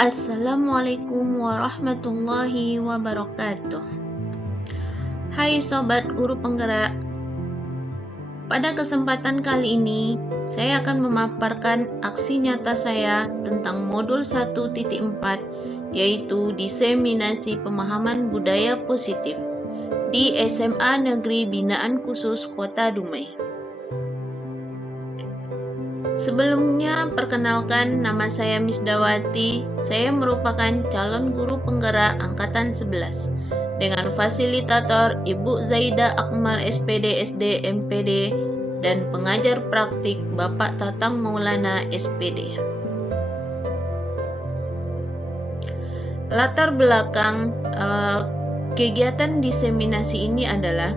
Assalamualaikum warahmatullahi wabarakatuh. Hai Sobat Guru Penggerak. Pada kesempatan kali ini, saya akan memaparkan aksi nyata saya tentang modul 1.4, yaitu diseminasi pemahaman budaya positif di SMA Negeri Binaan Khusus Kota Dumai. Sebelumnya, perkenalkan, nama saya Misdawati. Saya merupakan calon guru penggerak Angkatan 11 dengan fasilitator Ibu Zaida Akmal SPD SD MPD dan pengajar praktik Bapak Tatang Maulana SPD. Latar belakang kegiatan diseminasi ini adalah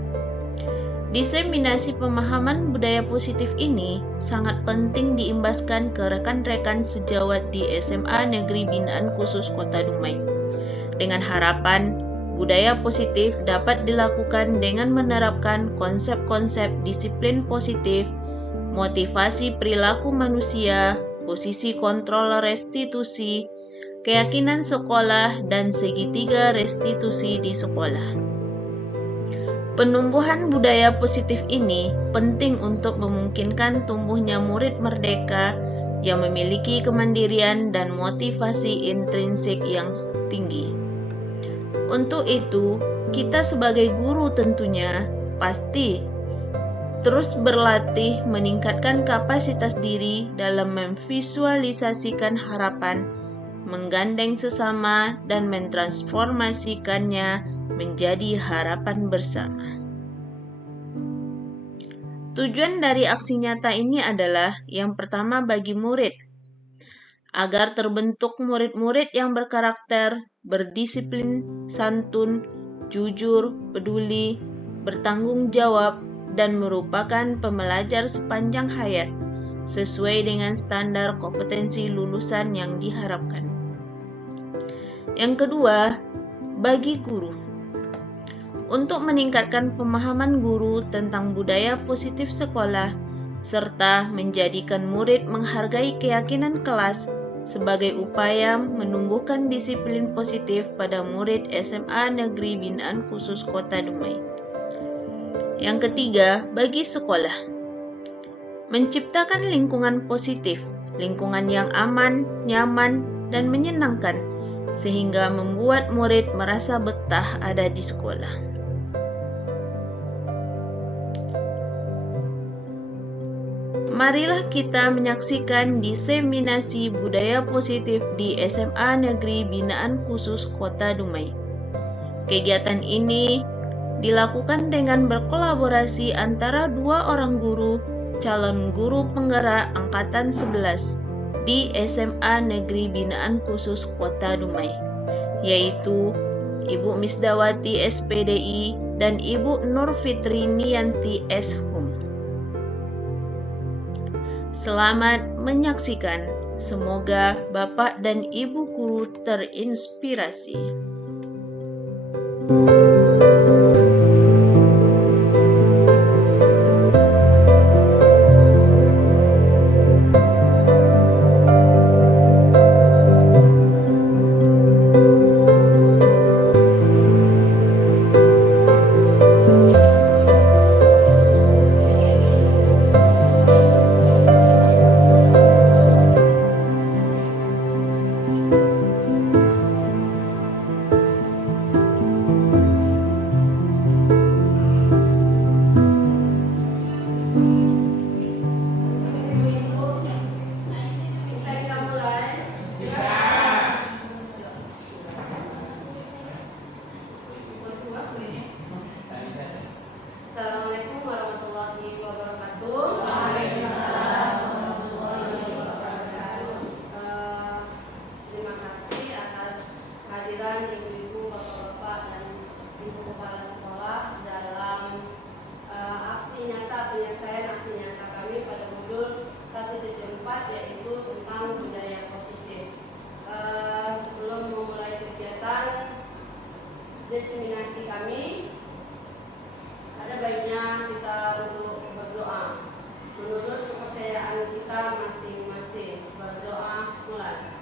diseminasi pemahaman budaya positif ini sangat penting diimbaskan ke rekan-rekan sejawat di SMA Negeri Binaan Khusus Kota Dumai. Dengan harapan, budaya positif dapat dilakukan dengan menerapkan konsep-konsep disiplin positif, motivasi perilaku manusia, posisi kontrol restitusi, keyakinan sekolah, dan segitiga restitusi di sekolah. Penumbuhan budaya positif ini penting untuk memungkinkan tumbuhnya murid merdeka yang memiliki kemandirian dan motivasi intrinsik yang tinggi. Untuk itu, kita sebagai guru tentunya pasti terus berlatih meningkatkan kapasitas diri dalam memvisualisasikan harapan, menggandeng sesama, dan mentransformasikannya menjadi harapan bersama. Tujuan dari aksi nyata ini adalah yang pertama bagi murid, agar terbentuk murid-murid yang berkarakter, berdisiplin, santun, jujur, peduli, bertanggung jawab, dan merupakan pembelajar sepanjang hayat sesuai dengan standar kompetensi lulusan yang diharapkan. Yang kedua, bagi guru, untuk meningkatkan pemahaman guru tentang budaya positif sekolah, serta menjadikan murid menghargai keyakinan kelas sebagai upaya menumbuhkan disiplin positif pada murid SMA Negeri Binaan Khusus Kota Dumai. Yang ketiga, bagi sekolah, menciptakan lingkungan positif, lingkungan yang aman, nyaman, dan menyenangkan, sehingga membuat murid merasa betah ada di sekolah. Marilah kita menyaksikan diseminasi budaya positif di SMA Negeri Binaan Khusus Kota Dumai. Kegiatan ini dilakukan dengan berkolaborasi antara dua orang guru, calon guru penggerak Angkatan 11 di SMA Negeri Binaan Khusus Kota Dumai, yaitu Ibu Misdawati SPDI dan Ibu Nur Fitri Nianti SHUM. Selamat menyaksikan. Semoga Bapak dan Ibu guru terinspirasi. Assalamualaikum warahmatullahi wabarakatuh. Terima kasih atas kehadiran ibu-ibu, bapak-bapak, dan ibu kepala sekolah dalam aksi nyata penyelesaian aksi nyata kami pada modul 1.4, yaitu tentang budaya positif. Sebelum memulai kegiatan diseminasi kami, ada baiknya kita untuk berdoa menurut kepercayaan kita masing-masing. Berdoa mulai.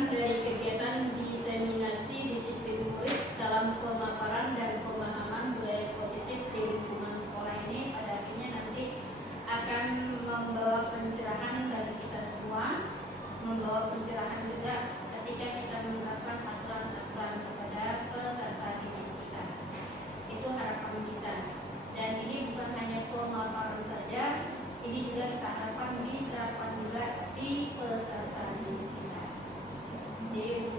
kegiatan dari kegiatan diseminasi disiplin murid dalam pemaparan dan pemahaman budaya positif di lingkungan sekolah ini pada akhirnya nanti akan membawa pencerahan bagi kita semua, membawa pencerahan juga ketika kita menerapkan aturan-aturan kepada peserta didik kita. Itu harapan kita. Dan ini bukan hanya pemaparan saja, ini juga kita harapkan diterapkan juga di peserta didik kita. Jadi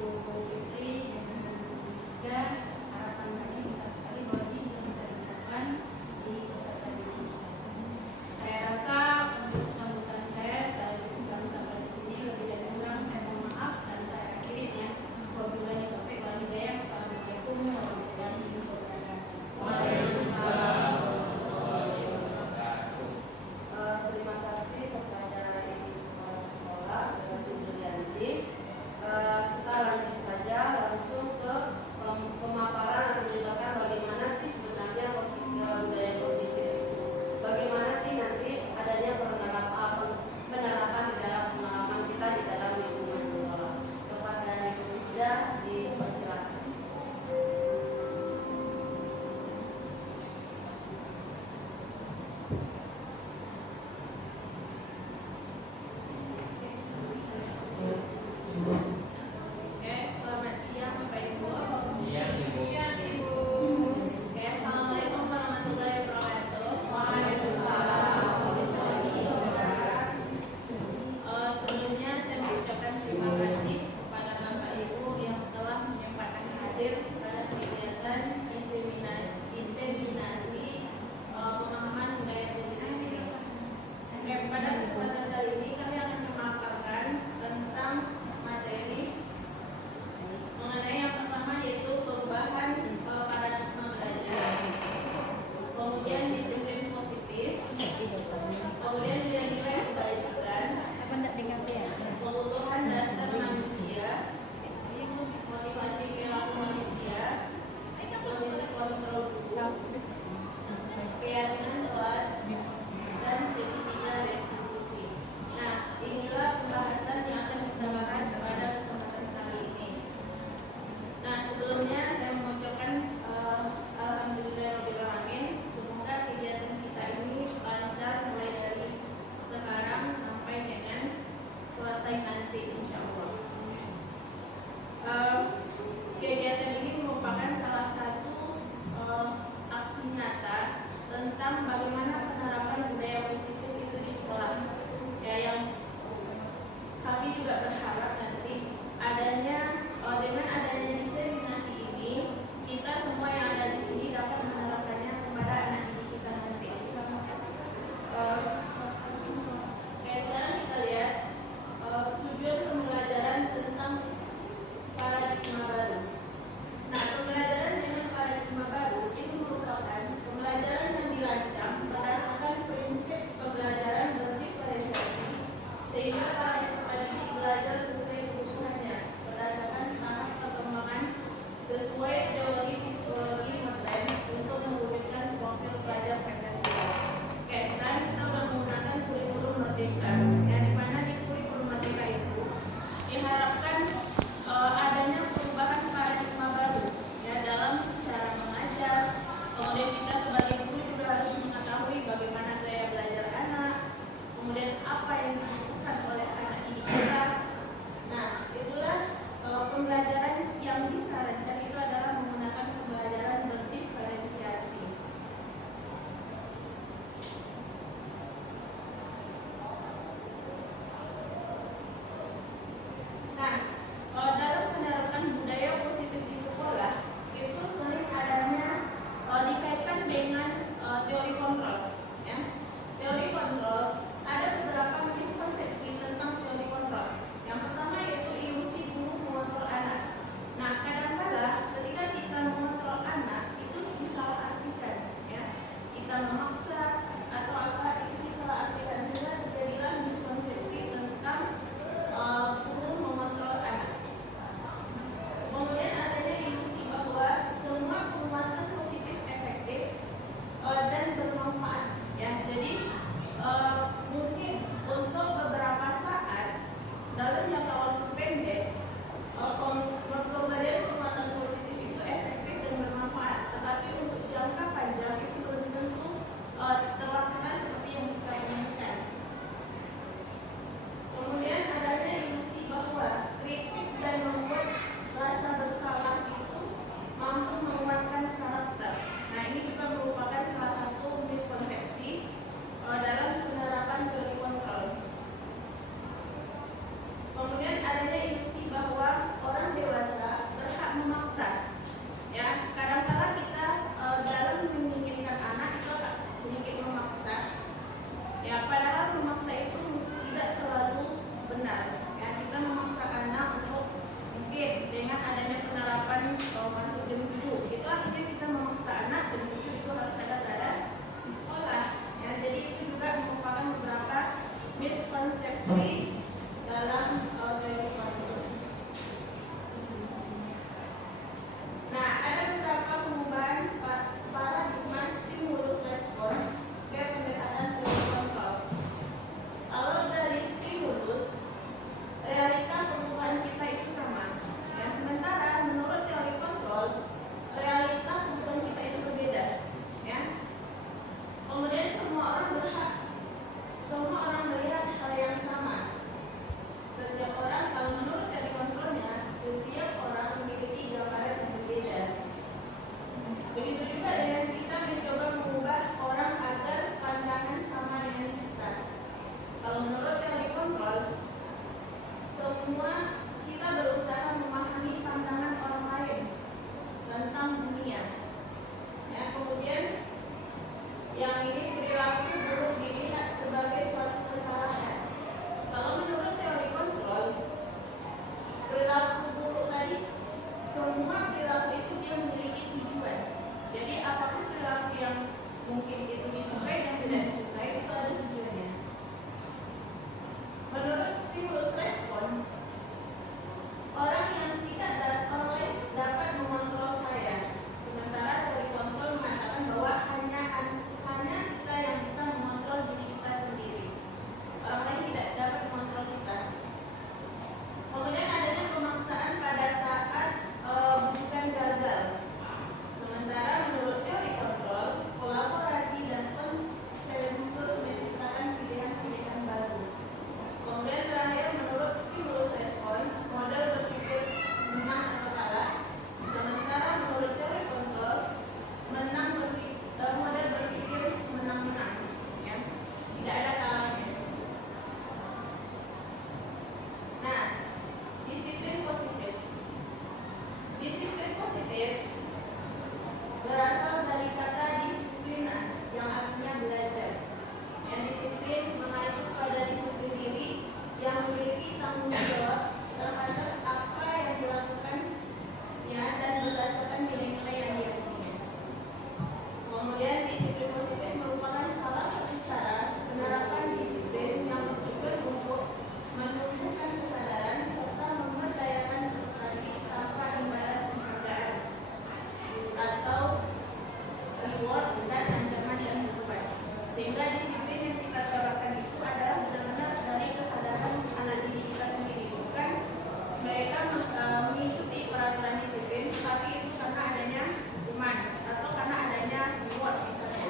karena adanya kuman atau karena adanya reward misalnya.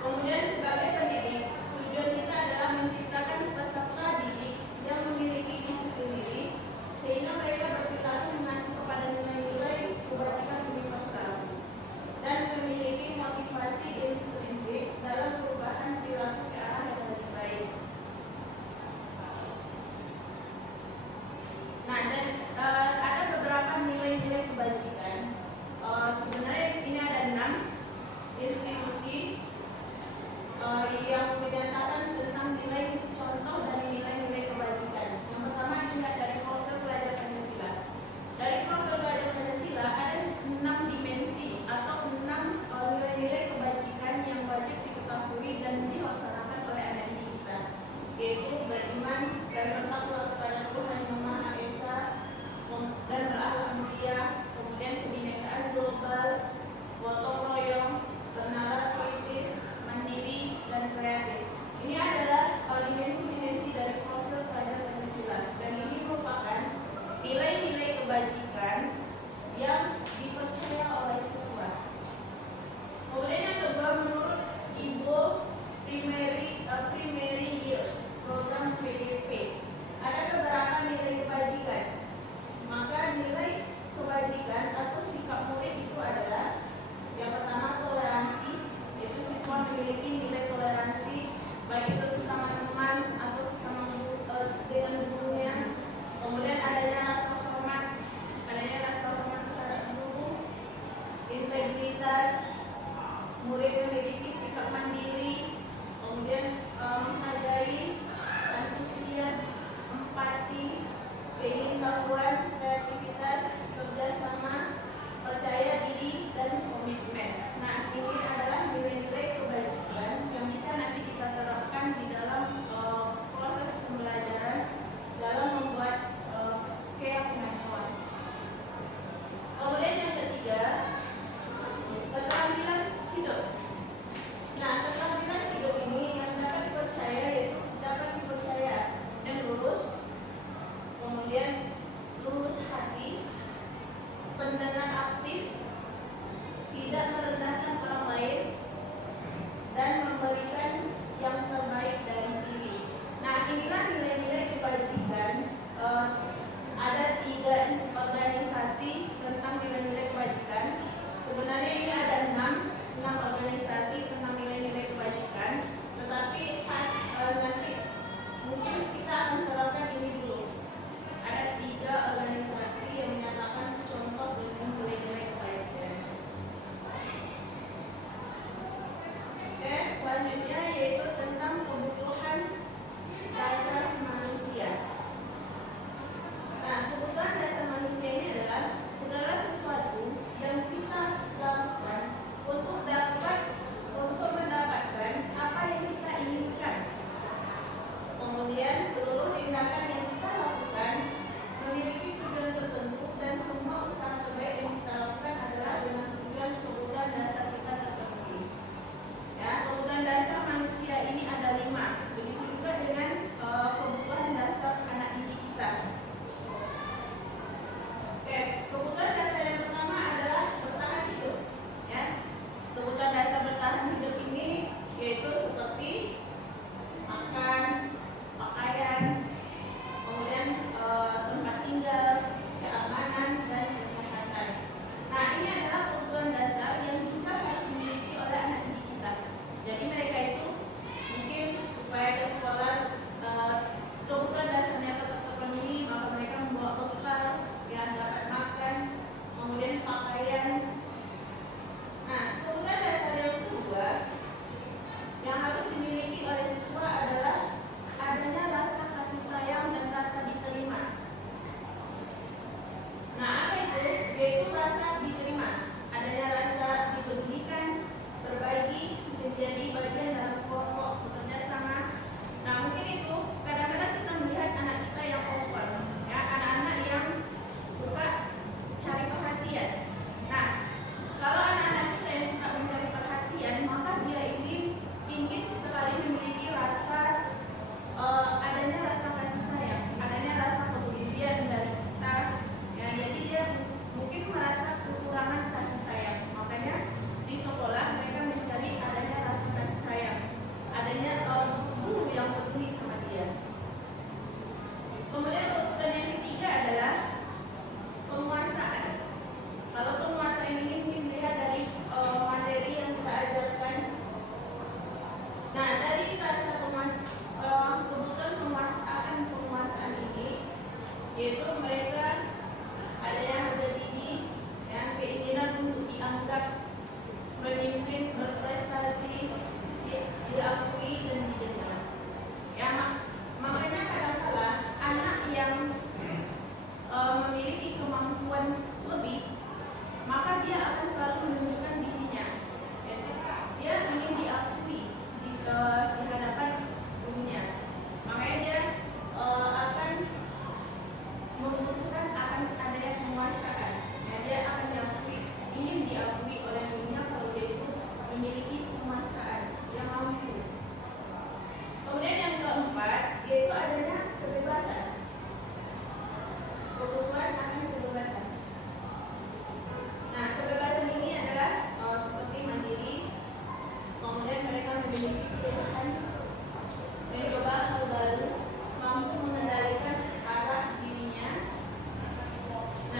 Kemudian sebagai pendidik, tujuan kita adalah menciptakan peserta didik yang memiliki disiplin diri sehingga mereka berperilaku mengacu kepada nilai-nilai kebajikan universal dan memiliki motivasi intrinsik dalam perubahan perilaku ke arah yang lebih baik. Nah, dan ada beberapa nilai-nilai kebajikan. Sebenarnya ini ada 6 institusi yang menyatakan tentang nilai contoh dari nilai-nilai kebajikan. Yang pertama dilihat dari profil pelajar Pancasila. Dari profil pelajar Pancasila ada 6 dimensi atau 6 nilai-nilai kebajikan yang wajib diketahui dan dilaksanakan oleh anak didik kita, yaitu beriman dan bertakwa kepada Tuhan Yang Maha Esa dan berakhlak mulia, kemudian kebinekaan global, gotong royong, bernalar kritis, mandiri, dan kreatif. Ini adalah dimensi-dimensi dari profil pelajar Pancasila, dan ini merupakan nilai-nilai kebajikan yang dipercaya oleh siswa. Kemudian yang kedua, menurut IBO Primary Years program PDP, ada beberapa nilai kebajikan. Maka nilai kebajikan atau sikap murid itu adalah yang pertama toleransi, yaitu siswa memiliki nilai toleransi baik itu sesama teman atau sesama dengan gurunya. Kemudian adanya rasa hormat terhadap guru, integritas, murid memiliki sikap mandiri, kemudian menghargai, antusias, empati, keingintahuan, kreativitas, kerjasama, percaya diri, dan komitmen. Nah, ini adalah nilai-nilai kebajikan yang bisa nanti kita terapkan di dalam proses pembelajaran dalam membuat keyakinan kelas. Kemudian yang ketiga, keterampilan hidup. Nah, keterampilan hidup ini yang dapat dipercaya yaitu dapat dipercaya dan lurus, kemudian lurus hati, pendengar aktif, tidak merendahkan orang lain,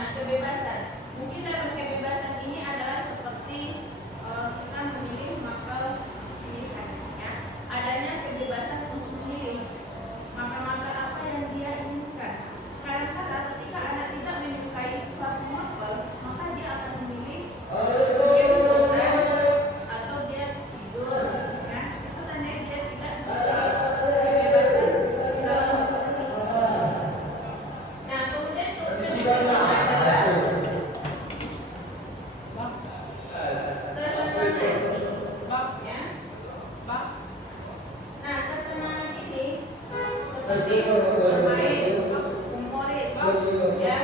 Nah, kebebasan. Mungkin dalam kebebasan ini adalah seperti kita memilih maka pilihan, ya. Adanya kebebasan untuk memilih makan apa yang dia inginkan. Kadang-kadang ketika anak tidak menyukai suatu makan, maka dia akan memilih mungkin bosan atau dia tidur, ya. Itu tandanya dia tidak memiliki kebebasan dalam memilih. Nah, kemudian adalah kesenangan, ya. Nah, kesenangan ini seperti bermain, humoris, ya,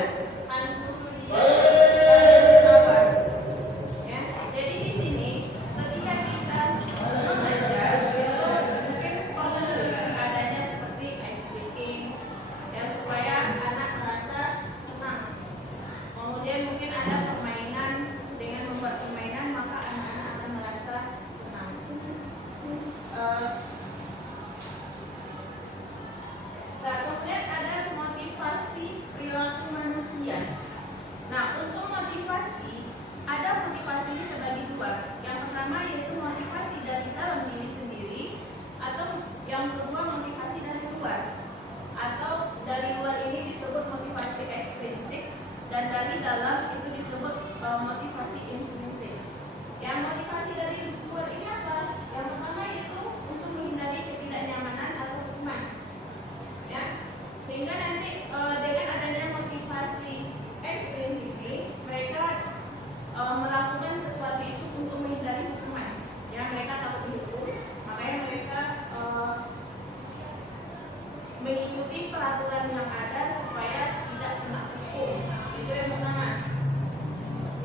antusias, tertawa, ya. Jadi di sini ketika kita mengajar, itu mungkin perlu adanya seperti ice breaking, ya, supaya anak merasa senang. Kemudian mungkin ada permainan, dengan membuat permainan maka anak-anak akan merasa senang. Nah, kemudian ada motivasi perilaku manusia. Nah, untuk motivasi, ada motivasi ini terbagi dua. Yang pertama yaitu motivasi dari dalam diri sendiri, atau yang kedua motivasi dari luar. Atau dari luar ini disebut motivasi ekstrinsik, dan dari dalam itu disebut motivasi intrinsik. Yang motivasi dari luar ini apa? Yang pertama yaitu untuk menghindari ketidaknyamanan atau hukuman, ya. Sehingga nanti dengan adanya motivasi ekstrinsik ini, mereka melakukan sesuatu itu untuk menghindari hukuman, ya. Mereka takut dihukum, makanya mereka mengikuti peraturan yang ada supaya tidak kena hukum. Itu yang pertama.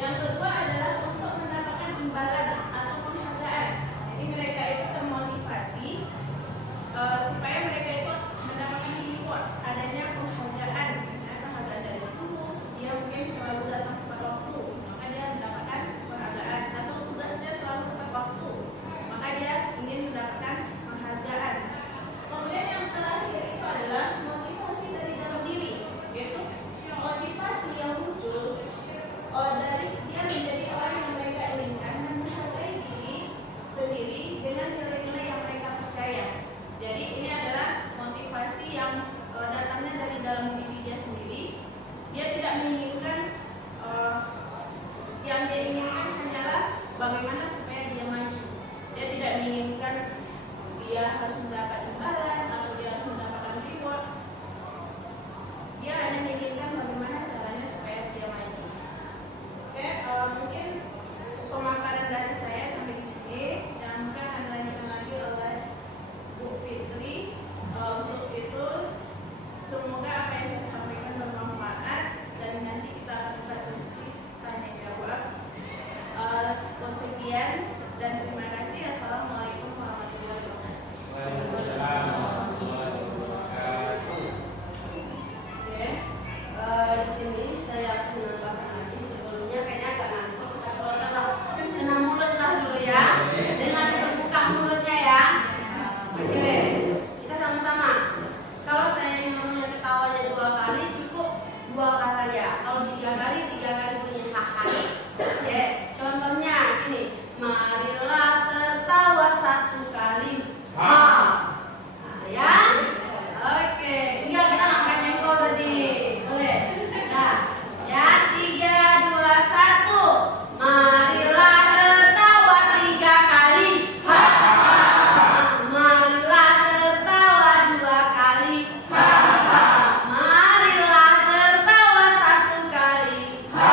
Yang kedua adalah untuk mendapatkan imbalan atau penghargaan. Jadi mereka itu termotivasi supaya mereka itu mendapatkan reward, adanya penghargaan. Misalnya penghargaan dari guru, dia mungkin selalu datang tepat waktu, maka dia mendapatkan penghargaan. Atau tugasnya selalu tepat waktu, maka dia ingin mendapatkan penghargaan. Kemudian yang terakhir itu adalah motivasi dari dalam diri, yaitu motivasi yang muncul dari dia menjadi orang yang mereka inginkan dan menghargai diri sendiri dengan nilai-nilai yang mereka percaya. Jadi ini adalah motivasi yang datangnya dari dalam diri dia sendiri. Dia tidak menginginkan, yang dia inginkan hanyalah bagaimana supaya dia maju. Dia tidak menginginkan dia harus mendapat imbalan atau dia harus mendapatkan reward. Dia hanya menginginkan bagaimana caranya supaya dia maju. Oke, mungkin pemaparan dari saya sampai di sini, dan mungkin akan dilanjutkan lagi oleh Bu Fitri. Untuk itu, semoga apa yang saya sampaikan bermanfaat, dan nanti kita akan buka sesi tanya jawab. Sekian dan terima kasih. Assalamualaikum warahmatullahi wabarakatuh. Oke, di sini saya akan menambahkan lagi. Sebelumnya kayaknya agak ngantuk, kita senam mulut lah dulu ya, dengan terbuka mulutnya ya. Oke, kita sama-sama. Kalau saya ingin ketawanya 2 kali, cukup 2 kali aja. Kalau 3 kali bunyi haha. Oke, contohnya gini, marilah tertawa 1 kali. Ha. Nah, ya. Oke, enggak, kita nggak pakai jengkol tadi. Boleh. Nah, ya, 3, 2, 1. Marilah tertawa 3 kali. Ha. Marilah tertawa 2 kali. Ha. Marilah tertawa 1 kali. Ha.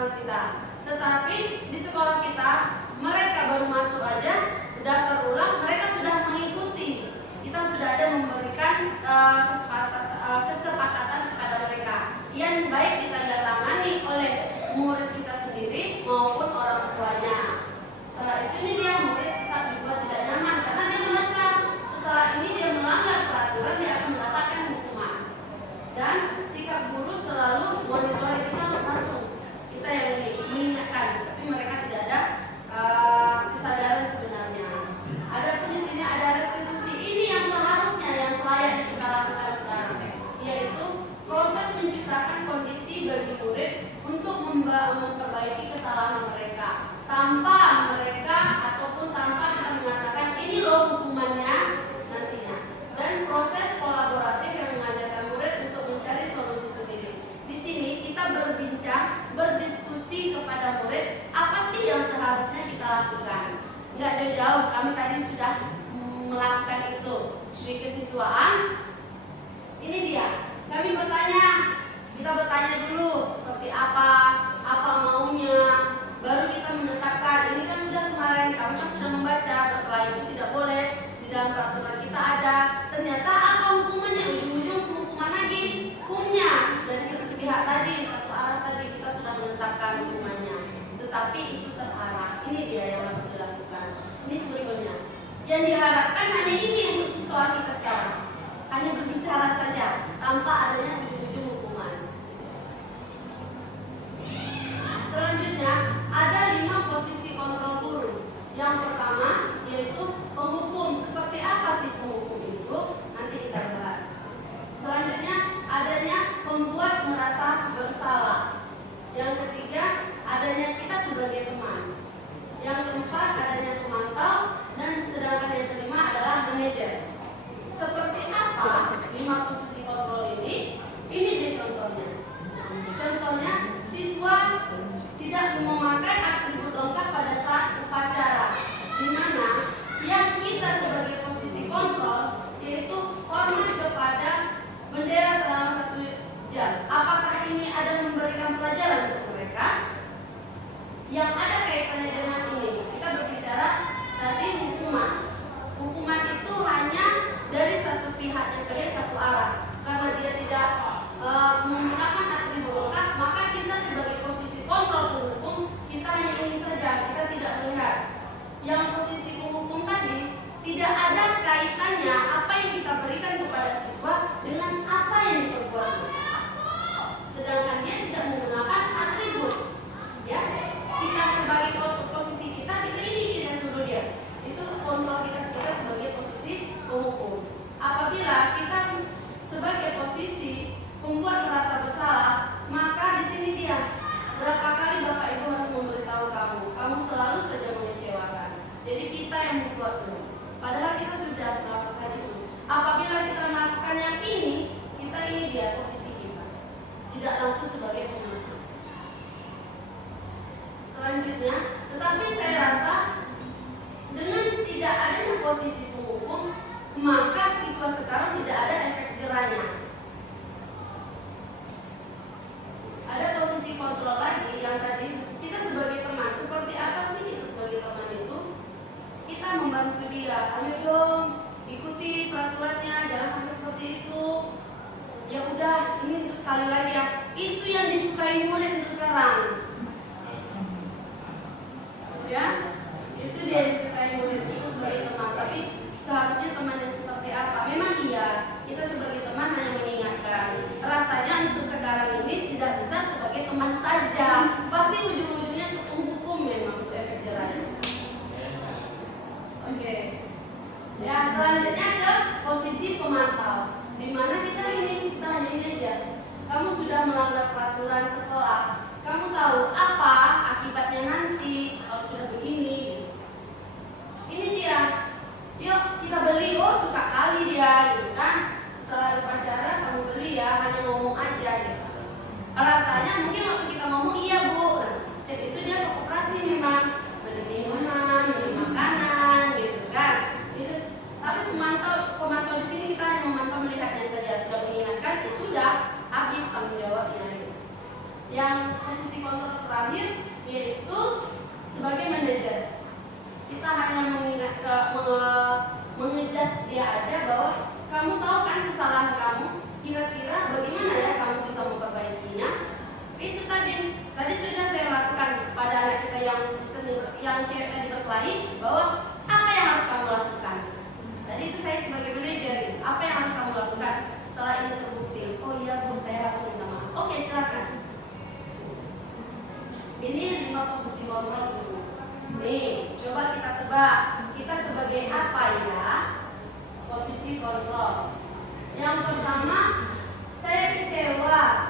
sekolah kita. Tetapi di sekolah kita mereka baru masuk aja daftar ulang, mereka sudah mengikuti. Kita sudah ada memberikan kesepakatan kepada mereka yang baik ditandatangani oleh murid kita sendiri maupun orang tuanya. Setelah itu ini dia murid tetap dibuat tidak nyaman karena dia merasa setelah ini dia melanggar peraturan, dia akan mendapatkan hukuman. Dan sikap guru selalu monitoring kita langsung. Kita yang ini mengingatkan, tapi mereka tidak ada kesadaran sebenarnya. Adapun di sini ada restitusi, ini yang seharusnya yang selayaknya kita lakukan sekarang, yaitu proses menciptakan kondisi bagi murid untuk memperbaiki kesalahan mereka tanpa mereka ataupun tanpa kita mengatakan ini loh hukumannya nantinya, dan proses kolaboratif yang mengajarkan murid untuk mencari solusi sendiri. Di sini kita berbincang, berdiskusi kepada murid apa sih yang seharusnya kita lakukan. Nggak jauh-jauh, kami tadi sudah melakukan itu di kesiswaan. Ini dia, kami bertanya, kita bertanya dulu seperti apa maunya, baru kita menetapkan. Ini kan sudah kemarin, kami kan sudah membaca berkelahi itu tidak boleh, di dalam peraturan kita ada. Ternyata apa hukumannya, ujung-ujung hukuman lagi, hukumnya dari satu pihak tadi, satu arah tadi kita sudah menetapkan hukumannya, tetapi itu terarah. Ini dia yang harus dilakukan. Ini sebetulnya yang diharapkan hanya ini untuk siswa kita sekarang, hanya berbicara saja tanpa adanya ujung-ujung hukuman. Selanjutnya ada 5 posisi kontrol guru. Yang pertama yaitu penghukum. Seperti apa sih penghukum itu? Nanti kita bahas. Selanjutnya adanya pembuat merasa bersalah. Yang ketiga adanya kita sebagai teman. Yang keempat adanya pemantau, dan sedangkan yang kelima adalah manajer. Seperti apa 5 posisi kontrol ini? Ini dia contohnya. Contohnya, siswa tidak memakai atribut lengkap pada saat upacara, di mana yang kita sebagai posisi kontrol yaitu hormat kepada bendera selama 1 jam. Apakah ini ada memberikan pelajaran untuk mereka? Yang ada kaitannya dengan ini, kita berbicara tadi hukuman. Hukuman itu hanya dari satu pihaknya saja, satu arah. Karena dia tidak menggunakan atribut lengkap, maka kita sebagai posisi kontrol penghukum, kita hanya ini saja, kita tidak melihat. Yang posisi penghukum tadi tidak ada kaitannya apa yang kita berikan kepada siswa dengan apa yang diperbuat. Sedangkan dia tidak menggunakan atribut. Ya, kita sebagai posisi kita ini kita suruh dia. Itu kontrol kita sebagai posisi penghukum. Apabila kita sebagai posisi pembuat merasa bersalah, maka di sini dia berapa kali Bapak Ibu harus memberitahu kamu selalu saja mengecewakan. Jadi kita yang membuatmu. Padahal kita sudah melakukan itu. Apabila kita melakukan yang ini, kita ini dia posisi kita. Tidak langsung sebagai penghukum. Selanjutnya, tetapi saya rasa dengan tidak adanya posisi penghukum, maka siswa sekarang tidak ada efek jerahnya. Ada posisi kontrol lagi yang tadi kita sebagai teman. Seperti apa sih kita sebagai teman itu? Kita membantu dia, ayo dong ikuti peraturannya, jangan sampai seperti itu. Ya udah, ini untuk sekali lagi ya. Itu yang disukai murid untuk sekarang. Ya, itu dia yang disukai murid itu sebagai teman. Tapi seharusnya teman yang seperti apa? Memang iya, kita sebagai teman hanya mengingatkan. Rasanya untuk sekarang ini tidak bisa sebagai teman saja. Pasti ujung-ujungnya untuk menghukum memang untuk efek jerahnya. Oke. Ya, selanjutnya ke posisi pemantau. Di mana kita hanya ini aja. Kamu sudah melanggar peraturan sekolah. Kamu tahu apa akibatnya nanti kalau sudah begini. Ini dia. Yuk kita beli, oh suka Yang posisi kontrol terakhir yaitu sebagai manajer. Kita hanya mengejas dia aja bahwa kamu tahu kan kesalahan kamu, kira-kira bagaimana ya kamu bisa memperbaikinya. Itu tadi sudah saya lakukan pada anak kita yang cewek tadi berkelahi, bahwa apa yang harus kamu lakukan. Tadi itu saya sebagai manajer, apa yang harus kamu lakukan setelah ini terbukti. Oh iya Bu, saya harus minta maaf. Oke, silakan. Ini 5 posisi kontrol dulu. Nih, coba kita tebak, kita sebagai apa ya posisi kontrol. Yang pertama, saya kecewa.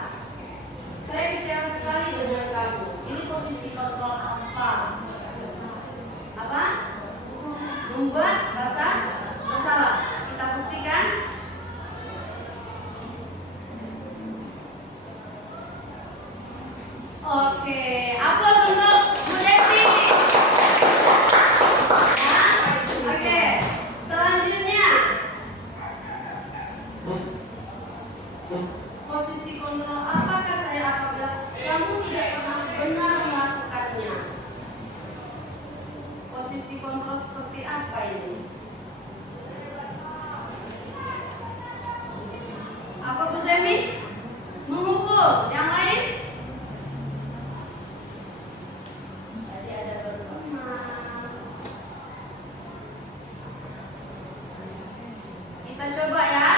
Saya kecewa sekali dengan kamu. Ini posisi kontrol apa? Apa? Membuat rasa bersalah. Kita buktikan. Oke, aplaus untuk Bu Desi. Oke, selanjutnya posisi kontrol apakah saya apabila kamu tidak pernah benar melakukannya. Posisi kontrol seperti apa ini? Apa Bu Zemi? Memukul. Yang lain? Tadi ada berteman. Kita coba ya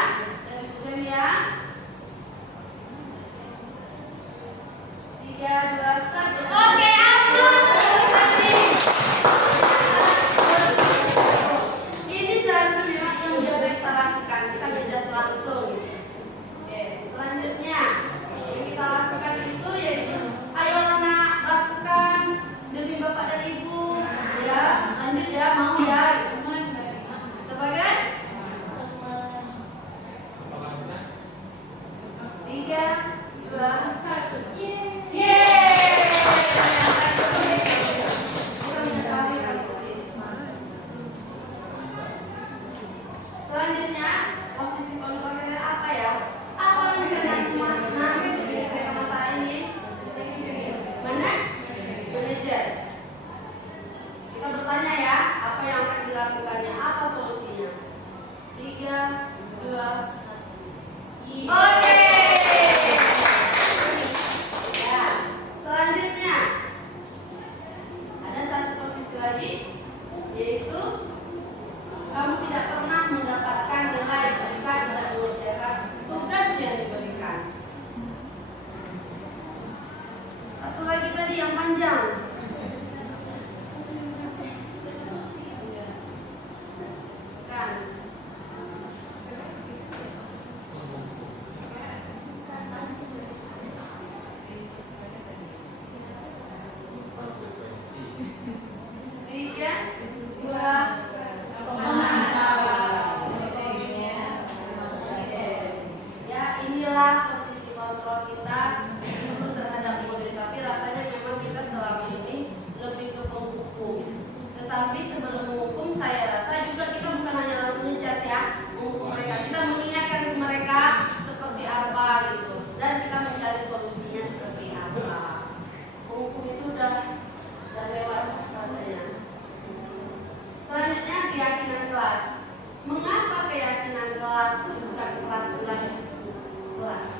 dari Bu Zemi ya. 3, 2, 1. Oke, aplaus untuk Bu Zemi. Ini seharusnya memang yang biasa kita lakukan. Kita ngejas langsung. Oke, selanjutnya yang kita lakukan itu yaitu ayo anak lakukan demi Bapak dan Ibu. Ya, lanjut ya, mau ya. Sebagai 3, 2, 1. Selanjutnya, posisi kontrolnya apa ya? Apa rencana nanti untuk menyelesaikan masalah ini? Mana? Manajer. Kita bertanya ya, apa yang akan dilakukannya? Apa solusinya? 3, 2, oke. Ya, selanjutnya ada satu posisi lagi, yaitu kamu tidak pernah mendapatkan nilai jika tidak mengerjakan tugas yang diberikan. Satu lagi tadi yang panjang. Kan. Tiga, dua, ya, inilah posisi kontrol kita dulu terhadap murid. Tapi rasanya memang kita selama ini lebih ke penghukum. Tetapi sebelum menghukum, saya rasa juga kita bukan hanya langsung ngejudge ya, menghukum mereka. Kita mengingatkan mereka seperti apa gitu, dan kita mencari solusinya seperti apa. Penghukum itu udah lewat rasanya. Selanjutnya keyakinan kelas. Mengapa keyakinan kelas bukan peraturan kelas?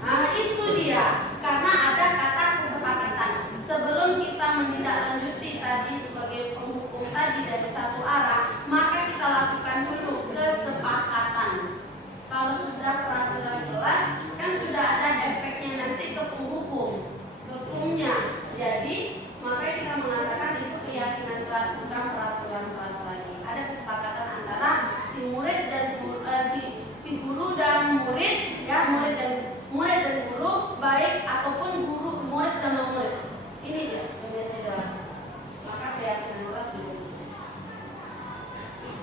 Nah, itu dia. Karena ada kata kesepakatan. Sebelum kita menindaklanjuti tadi sebagai penghukum tadi dari satu arah, maka kita lakukan dulu kesepakatan. Kalau sudah peraturan kelas, kan sudah ada efeknya nanti ke penghukum, ke hukumnya. Jadi makanya kita mengatakan itu keyakinan kelas, bukan peraturan kelas lagi. Ada kesepakatan antara si murid dan si guru dan murid, ya, murid dan guru, baik ataupun guru murid dan murid. Ini dia yang biasa dilakukan. Maka keyakinan kelas begitu.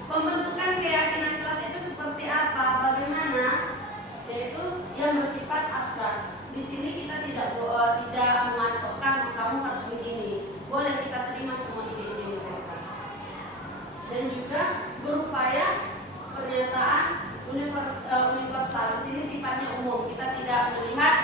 Pembentukan keyakinan kelas itu seperti apa? Bagaimana? Yaitu yang bersifat abstrak. Di sini kita tidak mengatokkan kamu harus begini. Boleh kita terima semua ide-ide mereka. Dan juga berupaya pernyataan universal. Di sini sifatnya umum. Kita tidak melihat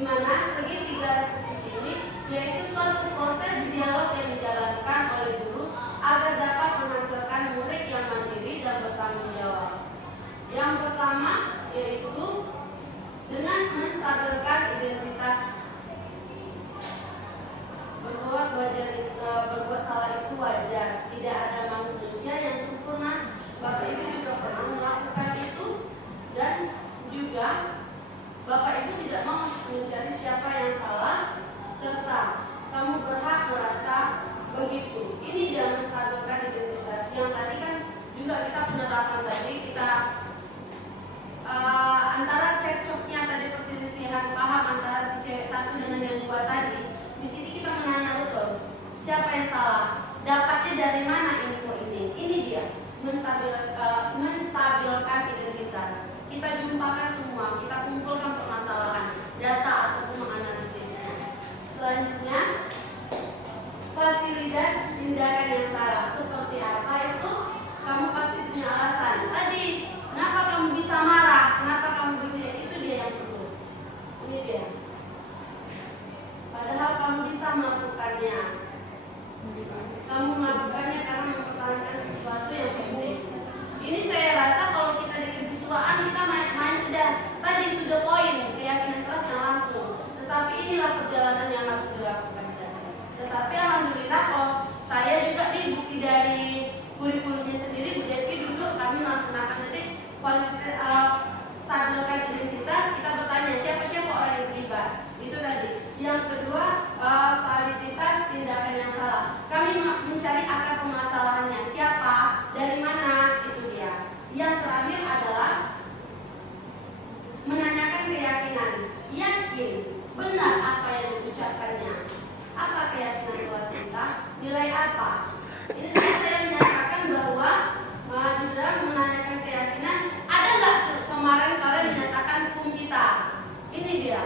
di mana segitiga di sini yaitu suatu proses dialog yang dijalankan oleh guru agar dapat menghasilkan murid yang mandiri dan bertanggung jawab. Yang pertama yaitu dengan menstabilkan identitas. Berbuat salah itu wajar, tidak ada manusia yang sempurna. Bapak Ibu juga pernah melakukan itu, dan juga Bapak Ibu tidak mau mencari siapa yang salah, serta kamu berhak merasa begitu. Ini dia menstabilkan identitas. Yang tadi kan juga kita penerapan tadi, kita antara cekcoknya tadi, perselisihan paham antara si cewek satu dengan yang dua tadi. Di sini kita menanya betul siapa yang salah, dapatnya dari mana info ini. Ini dia menstabilkan identitas. Kita jumpakan semua, kita kumpulkan permasalahan, data ataupun menganalisisnya. Selanjutnya, fasilitas tindakan yang salah. Seperti apa itu? Kamu pasti punya alasan. Tadi, kenapa kamu bisa marah? Kenapa kamu begini? Itu dia yang perlu. Ini dia. Padahal kamu bisa melakukannya. Kamu melakukannya karena mempertahankan sesuatu yang penting. Ini saya rasa kalau kita di kesiswaan kita main sudah tadi to the point, keyakinan keras yang langsung. Tetapi inilah perjalanan yang harus dilakukan. Tetapi alhamdulillah kalau saya juga di bukti dari kurikulumnya sendiri, Bu Devi duduk kami melaksanakan tadi stabilkan identitas. Kita bertanya siapa orang yang terlibat. Itu tadi. Yang kedua, validitas tindakan yang salah. Kami mencari akar permasalahannya, siapa, dari mana, itu dia. Yang terakhir adalah menanyakan keyakinan. Yakin benar apa yang diucapkannya. Apa keyakinan kelas kita? Nilai apa? Ini tadi saya menyatakan bahwa di dalam menanyakan keyakinan, ada nggak kemarin kalian menyatakan hukum kita? Ini dia.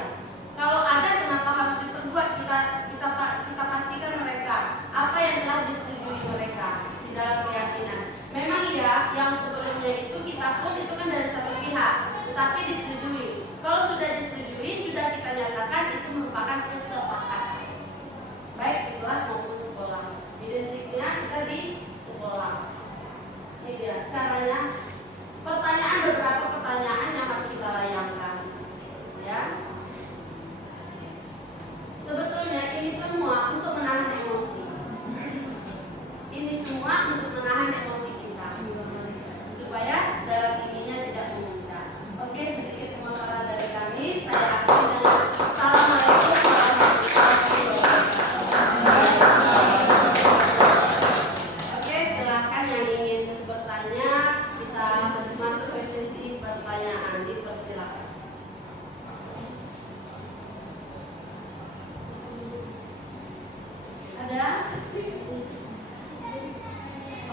Kalau ada, kenapa harus diperbuat? Kita pastikan mereka apa yang telah disetujui mereka di dalam keyakinan. Memang iya, yang sebelumnya itu kita pun itu kan dari satu pihak, tetapi disetujui. Kalau sudah disetujui, sudah kita nyatakan itu merupakan kesepakatan, baik di kelas maupun sekolah. Identiknya kita di sekolah. Ini dia caranya. Beberapa pertanyaan yang harus kita layangkan, ya. Sebetulnya ini semua untuk menahan emosi. Ini semua untuk menahan emosi kita, supaya darah tingginya tidak memuncak. Oke, sedikit pemaparan dari kami. Saya akhiri dengan Assalamualaikum warahmatullahi wabarakatuh. Oke, silakan yang ingin bertanya, kita masuk ke sesi pertanyaan. Dipersilakan. Ada?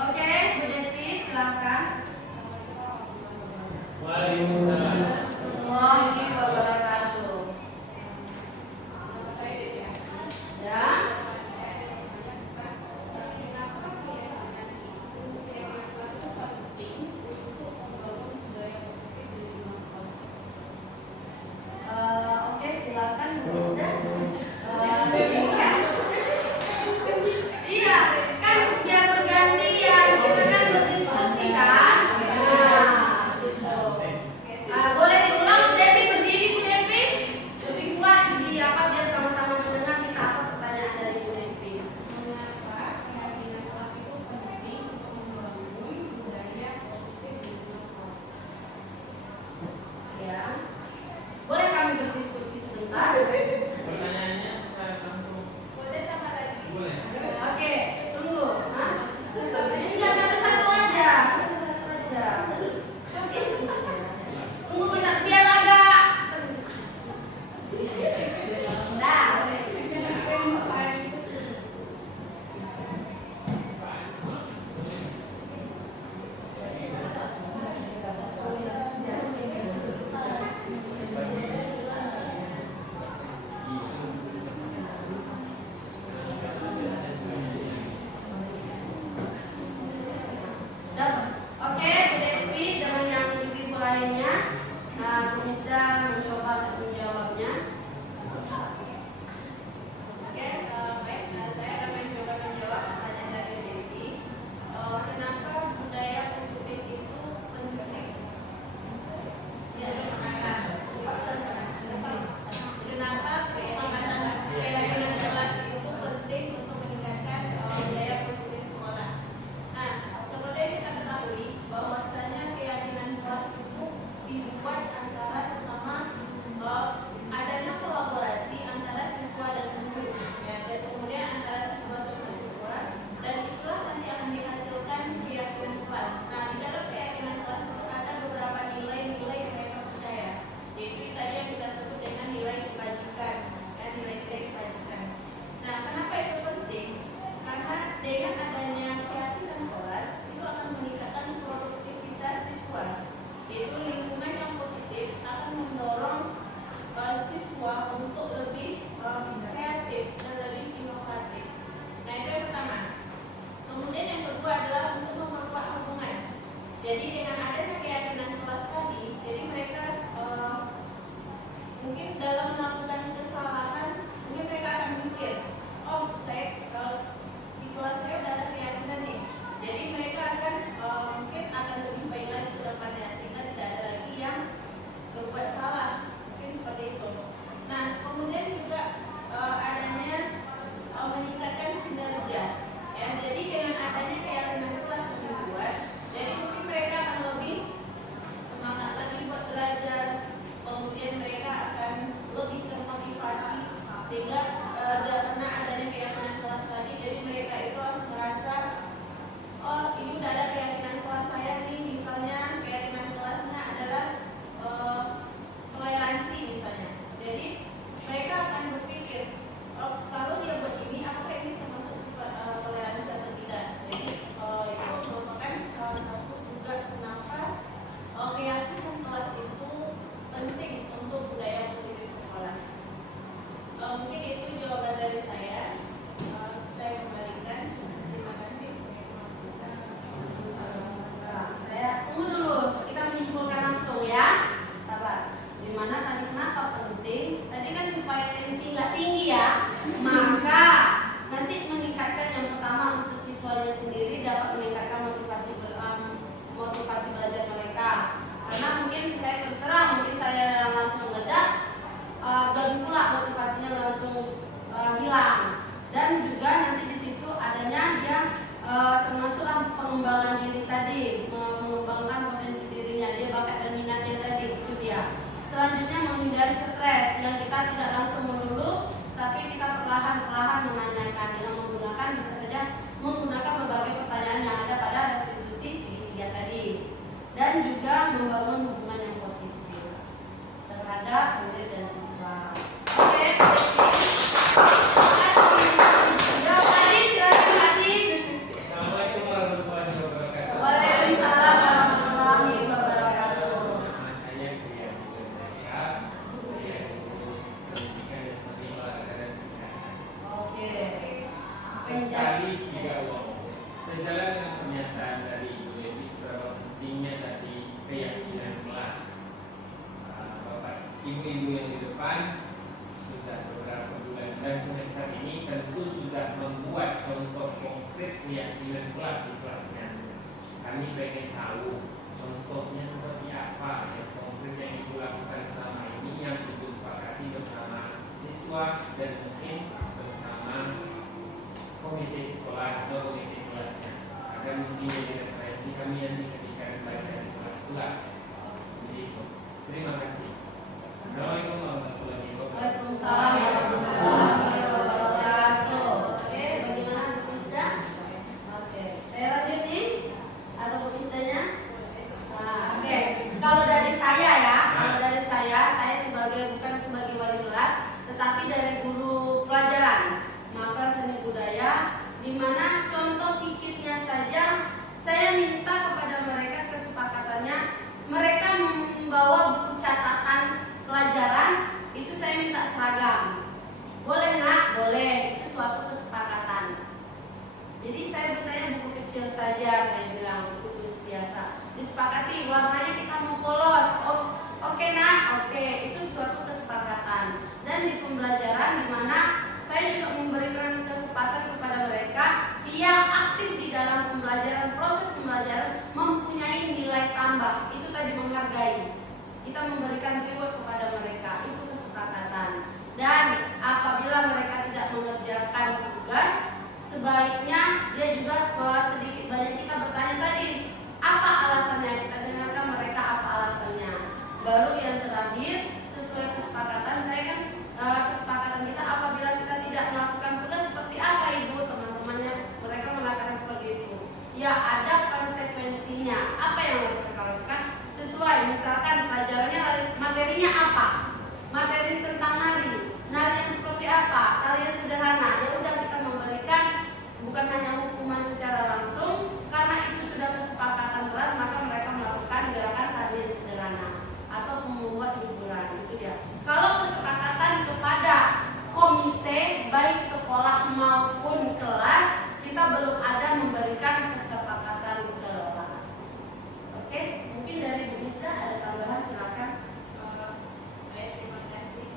Oke, Bu Devi, silakan. Waalaikumsalam. Warahmatullahi wabarakatuh. Ya. Oke, silakan Bu Misda. Iya, kan biar bergantian, kita kan berdiskusi kan. Nah, gitu. Boleh diulang Bu Devi, berdiri Bu Devi. Lebih kuat di biar sama-sama mendengar kita apa pertanyaan dari Bu Devi. Mengapa keyakinan kelas itu penting untuk membangun budaya positif di sekolah? Ya. Boleh kami berdiskusi sebentar? Pertanyaannya saya langsung. Boleh tambah lagi? Boleh. Oke, tunggu. Hah? Enggak, satu-satu aja. Satu-satu aja. Tunggu bentar, biar agak. Nah. Oke, Bu Devi dengan yang ibu-ibu lainnya, Bu Misda mencoba untuk menjawabnya. mungkin dalam melakukan kesalahan mungkin mereka akan mikir, oh saya kalau di kelas saya udah ada keyakinan nih, jadi mereka akan mungkin akan lebih baik lagi ke depannya sehingga tidak ada lagi yang berbuat salah, mungkin seperti itu. Nah kemudian juga adanya meningkatkan kinerja ya, jadi dengan adanya keyakinan kelas yang dibuat, jadi mungkin mereka akan lebih semangat lagi buat belajar, kemudian mereka akan lebih termotivasi sehingga karena adanya keyakinan kelas tadi, jadi mereka itu merasa oh ini udah ada keyakinan kelas saya nih, misalnya keyakinan kelasnya adalah toleransi misalnya, jadi mereka akan berpikir oh, kalau dia buat ini apakah ini termasuk toleransi atau tidak. Jadi itu merupakan salah satu juga kenapa keyakinan kelas itu penting untuk budaya positif sekolah. Mungkin itu jawaban dari saya. Saya kembalikan. Terima kasih. Saya tunggu dulu, kita menyimpulkan langsung ya. Sabar. Dimana tadi kenapa penting? Tadi kan supaya tensi nggak tinggi ya. Maka nanti meningkatkan yang pertama untuk siswanya sendiri dapat meningkatkan motivasi belajar mereka. Karena mungkin saya terserah, mungkin saya langsung meledak, dan pula motivasinya langsung hilang. Dan juga nanti di situ adanya dia termasuklah pengembangan diri tadi, mengembangkan potensi dirinya, dia bakat dan minatnya tadi, itu dia. Selanjutnya menghindari stres yang kita tidak langsung melulu, tapi kita perlahan-perlahan menanyakan dengan menggunakan, bisa saja menggunakan berbagai pertanyaan yang ada pada restitusi segitiga tadi. Dan juga membangun hubungan yang positif terhadap murid dan siswa. Oke, jawab tadi, silakan Hadim. Assalamualaikum warahmatullahi wabarakatuh. Waalaikumsalam warahmatullahi wabarakatuh. Nama saya Gria Indonesia. Saya guru pendidikan dan seni olahraga dan kesehatan. Oke. Sekali tiga uang. Sejalan dengan pernyataan dari Ibu Dewi seberapa pentingnya tadi keyakinan kelas. Bapak, ibu-ibu yang di depan sudah beberapa bulan dan semester ini tentu sudah membuat contoh konkret keyakinan kelas di kelasnya. Kami pengen tahu contohnya seperti apa yang konkret yang ibu lakukan selama ini yang ibu sepakati bersama siswa dan mungkin bersama komite sekolah atau komite kelasnya agar mungkin menjadi referensi kami nanti ketika belajar di kelas pula. Begitu. Terima kasih. Assalamualaikum warahmatullahi wabarakatuh. Waalaikumsalam warahmatullahi wabarakatuh. Oke, bagaimana Bu Misda? Oke, saya lanjut nih atau Bu Misdanya? Nah, oke. Kalau dari saya ya, saya bukan sebagai wali kelas, tetapi dari guru pelajaran maka seni budaya, di mana contoh sikitnya saja saya minta kepada mereka kesepakatannya, mereka membawa buku catatan pelajaran itu saya minta seragam. Boleh nak? Boleh. Itu suatu kesepakatan. Jadi saya bertanya buku kecil saja, saya bilang buku tulis biasa. Disepakati warnanya kita mau polos. Oh, oke nak? Oke. Itu suatu kesepakatan. Dan di pembelajaran di mana saya juga memberikan kesempatan kepada mereka yang aktif di dalam pembelajaran, proses pembelajaran mempunyai nilai tambah. Itu tadi menghargai. Kita memberikan reward kepada mereka, itu kesepakatan. Dan apabila mereka tidak mengerjakan tugas, sebaiknya dia juga sedikit banyak kita bertanya tadi, apa alasannya, kita dengarkan mereka apa alasannya. Baru yang terakhir, sesuai kesepakatan saya kan, kesepakatan kita apabila kita tidak melakukan tugas seperti apa ibu, teman-temannya mereka mengatakan seperti itu. Ya ada konsekuensinya. Apa yang mereka lakukan? Sesuai, misalkan pelajarannya materinya apa? Materi tentang nari. Nari yang seperti apa? Tari yang sederhana. Ya udah kita memberikan bukan hanya hukuman secara langsung, karena itu sudah kesepakatan kelas, maka mereka melakukan gerakan tari yang sederhana atau membuat hiburan. Itu dia. Kalau kesepakatan kepada komite baik sekolah maupun kelas, kita belum ada memberikan kesepakatan kelas. Oke, mungkin dari Bu Misda ada tambahan, silakan. Saya terima kasih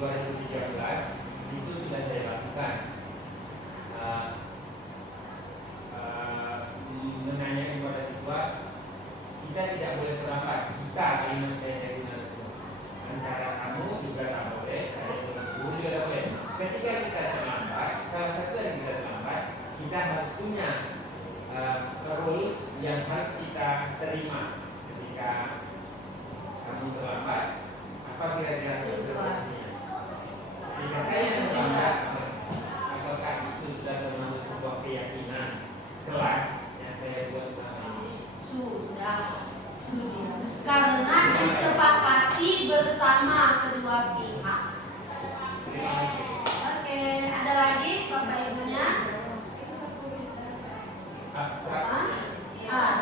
2013 itu sudah saya lakukan. Menanyakan kepada siswa, kita tidak boleh terlambat. Kita kalimat saya gunakan itu. Antara kamu juga tak boleh, saya sebagai guru juga tak boleh. Ketika kita terlambat, salah satu dari kita terlambat, kita harus punya rules yang harus kita terima ketika kamu terlambat. Apa kira-kira konsekuensinya? Ketika saya yang terlambat, apakah itu sudah termasuk sebuah keyakinan kelas yang saya buat selama ini? Sudah. Karena disepakati bersama kedua pihak. Terima kasih. Oke, ada lagi Bapak Ibunya? Abstrak. Tidak.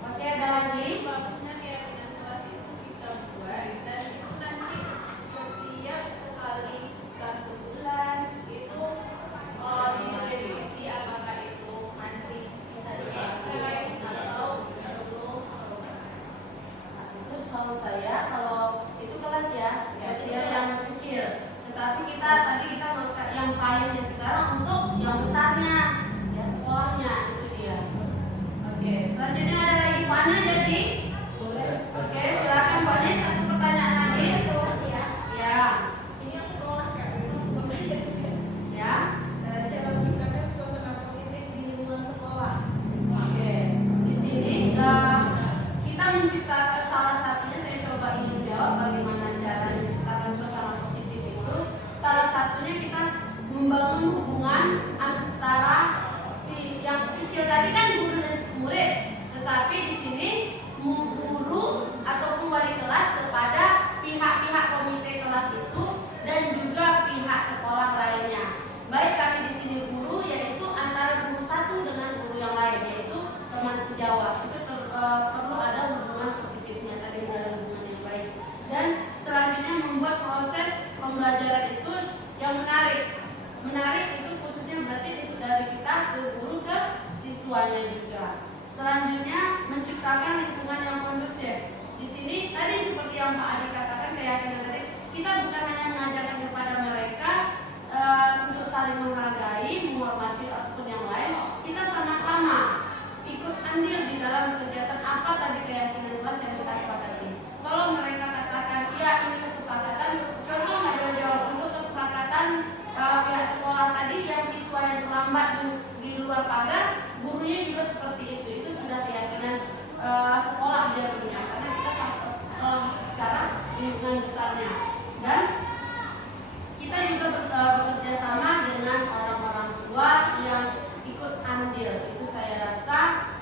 Oke, ada lagi? Bagusnya kayak dengan kelas itu kita buat dan itu nanti setiap sekali kita sebulan itu direvisi apakah itu masih bisa dipakai atau belum. Itu setahu saya kalau itu kelas ya, dia yang kecil. Tetapi tadi kita yang pilotnya sekarang untuk yang besarnya, ya sekolahnya itu dia. Oke, selanjutnya ada lagi Bu Ana jadi? Boleh. Oke, silakan Bu Ana, satu pertanyaan lagi. Kelas ya. Ya. Ini yang sekolah kan berbeda juga. Ya. Cara menciptakan suasana positif di lingkungan sekolah. Oke. Di sini kita menciptakan salah satunya, saya coba ingin jawab bagaimana cara menciptakan suasana positif itu. Salah satunya kita membangun hubungan antara si yang kecil tadi kan guru dan murid, tetapi di sini guru ataupun wali kelas kepada pihak-pihak komite kelas itu dan juga pihak sekolah lainnya. Baik kami di sini guru, yaitu antara guru satu dengan guru yang lain, yaitu teman sejawat. Itu perlu ada hubungan positifnya tadi, dalam hubungan yang baik. Dan selanjutnya membuat proses pembelajaran itu yang menarik. Menarik itu khususnya berarti itu dari kita ke guru ke siswanya juga. Selanjutnya menciptakan lingkungan yang kondusif. Di sini tadi seperti yang Pak Adi katakan, keyakinan tadi kita bukan hanya mengajarkan kepada mereka untuk saling menghargai, menghormati ataupun yang lain. Kita sama-sama ikut andil di dalam kegiatan apa tadi keyakinan kelas yang kita sepakati. Kalau mereka katakan ya ini kesepakatan, contoh nggak jauh-jauh untuk kesepakatan pihak sekolah tadi yang siswa yang terlambat di luar pagar, gurunya juga seperti itu. Itu sudah keyakinan sekolah dia punya, karena kita sekolah sekarang lingkungan besarnya. Dan kita juga bekerja sama dengan orang-orang tua yang ikut andil. Itu saya rasa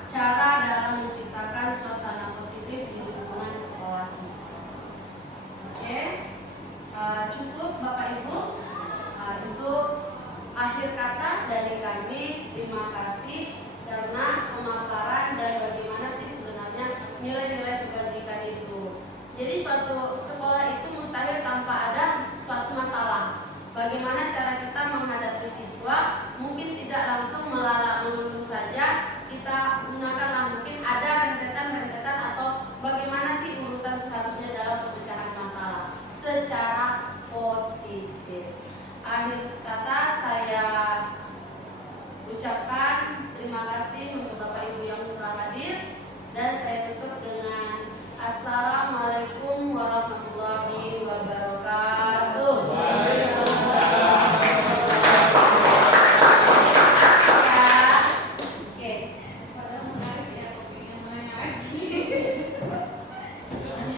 cara dalam menciptakan suasana positif di lingkungan sekolah. Oke, cukup Bapak Ibu. Untuk akhir kata dari kami, terima kasih karena pemaparan dan bagaimana sih sebenarnya nilai-nilai kebajikan itu. Jadi suatu sekolah itu mustahil tanpa ada